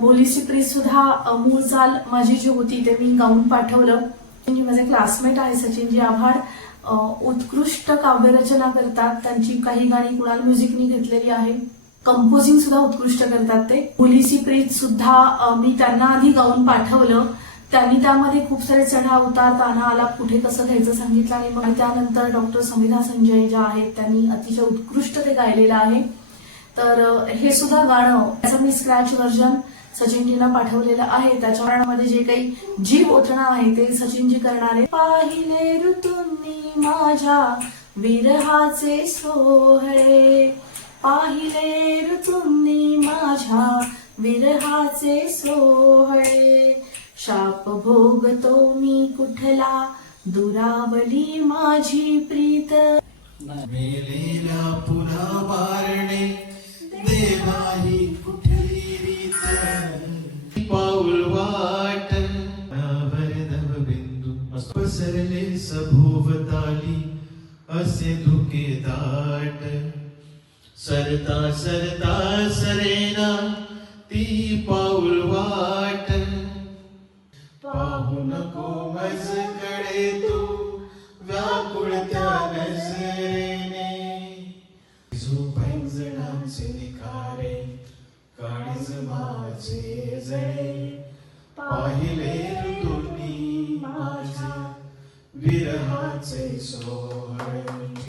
बोलीची प्रीत सुद्धा मूळ चाल माझी जी होती ते मी गाऊन पाठवलं. माझे क्लासमेट आहे सचिनजी आव्हाड, उत्कृष्ट काव्यरचना करतात. त्यांची काही गाणी कुणाल म्युझिकनी घेतलेली आहे. कंपोजिंग सुद्धा उत्कृष्ट करतात ते. बोलीची प्रीत सुद्धा मी त्यांना आधी गाऊन पाठवलं. त्यांनी त्यामध्ये खूप सारे चढाव उतार, ताना आलाप कुठे कसं घ्यायचं सांगितलं आणि मग त्यानंतर डॉक्टर समिधा संजय ज्या आहेत त्यांनी अतिशय उत्कृष्ट ते गायलेलं आहे. तर हे सुद्धा गाणं त्याचं मी स्क्रॅच व्हर्जन सचिनजींना पाठवलेलं आहे. त्याच्या गाण्यामध्ये जे काही जीव ओतणं आहे ते सचिनजी करणार आहे. पाहिले ऋतूंनी माझ्या विरहाचे सोहळे, पाहिले ऋतूंनी माझ्या विरहाचे सोहळे, शाप भोगतो मी कुठला दुरावली माझी प्रीत. मेलेला पुन्हा मारणे देवाही कुठली रीत, पाऊल वाट नवरदव बिंदू पसरले सभोवताली असे धुके दाट, सरता सरता सरेना ती पाऊल वाट, पाहू नको मजकडे तू व्याकुळ त्या नजरेने, जो पैंजणांचे निखारे काळीज माझे जळे, पाहिले ऋतूंनी माझ्या विरहाचे सोहळे.